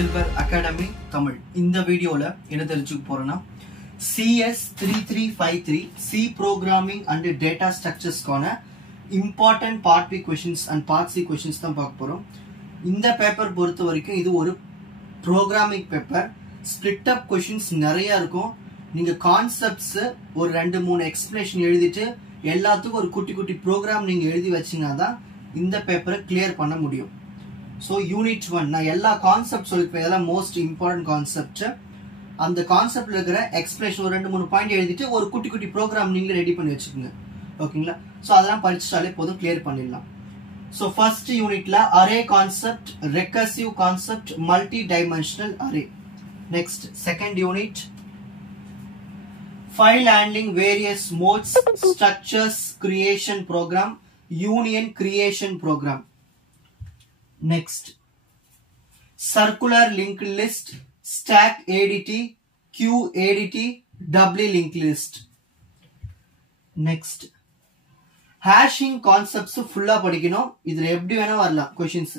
Silver Academy Tamil. இந்த வீடியோல என்ன தெரிஞ்சுக்க போறோம்னா CS3353 C programming and data structures கான important part B questions and part C questions தான் பார்க்க போறோம். இந்த பேப்பர் பொறுத்த வரைக்கும் இது ஒரு programming paper. Split up questions நிறைய இருக்கும். நீங்க கான்செப்ட்ஸ் ஒரு 2-3 எக்ஸ்பிளனேஷன் எழுதிட்டு எல்லாத்துக்கும் ஒரு குட்டி குட்டி ப்ரோக்ராம் நீங்க எழுதி வச்சீங்கன்னா தான் இந்த பேப்பரை கிளியர் பண்ண முடியும். So unit 1 நான் எல்லா கான்செப்ட் சொல்லிருப்பேன். இதெல்லாம் மோஸ்ட் இம்பார்ட்டன்ட் கான்செப்ட். அந்த கான்செப்ட்ல இருக்கிற எக்ஸ்பிளனேஷன் ஒரு 2-3 பாயிண்ட் எழுதிட்டு ஒரு குட்டி குட்டி ப்ரோக்ராம் நீங்களே ரெடி பண்ணி வச்சுக்கோங்க. ஓகேங்களா? சோ அதெல்லாம் படிச்சாலே போதும், கிளியர் பண்ணிடலாம். So first unitல array concept, recursive concept, multi-dimensional array. Next second unit file handling various modes, structures creation program, union creation program. Next circular linked list, stack ADT, queue ADT, doubly linked list. Next hashing concepts full படிக்கணும். இதுல எப்படி வேணா வரலாம் questions.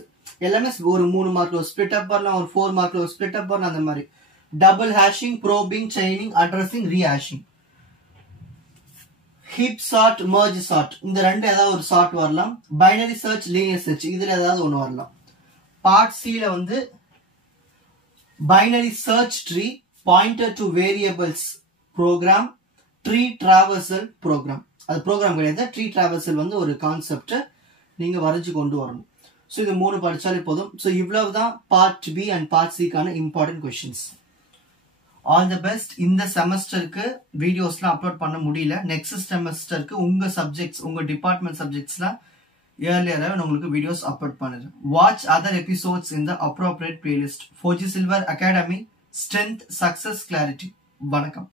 எல்லாமே ஒரு 3 மார்க்ல split அப் வரலாம், ஒரு 4 மார்க்ல split அப் வரலாம். அந்த மாதிரி double hashing, probing, chaining, addressing, rehashing. heap sort, merge sort இந்த ரெண்டு ஏதாவது ஒரு சார்ட் வரலாம். பைனரி சர்ச், லீனியர் சர்ச் இதுல ஏதாவது ஒன்னு வரலாம். பார்ட் சி ல வந்து binary search tree, pointer to variables program, tree traversal program. அது ப்ரோக்ராம் கிடையாது, ட்ரீ டிராவர்சல் வந்து ஒரு கான்செப்ட் நீங்க வரைஞ்சு கொண்டு வரணும். ஸோ இது 3 படிச்சாலே போதும். ஸோ இவ்வளவுதான் பார்ட் பி அண்ட் பார்ட் சிக்கான important questions. All the best. இந்த செமஸ்டருக்கு வீடியோஸ்லாம் அப்லோட் பண்ண முடியல. நெக்ஸ்ட் செமஸ்டருக்கு உங்க சப்ஜெக்ட்ஸ், உங்க டிபார்ட்மெண்ட் சப்ஜெக்ட்ஸ்லாம் ஏர்லியராக உங்களுக்கு வீடியோஸ் அப்லோட் பண்ணுறேன். வாட்ச் அதர் எபிசோட்ஸ் இன் த appropriate playlist. 4G Silver Academy, Strength, Success, Clarity. வணக்கம்.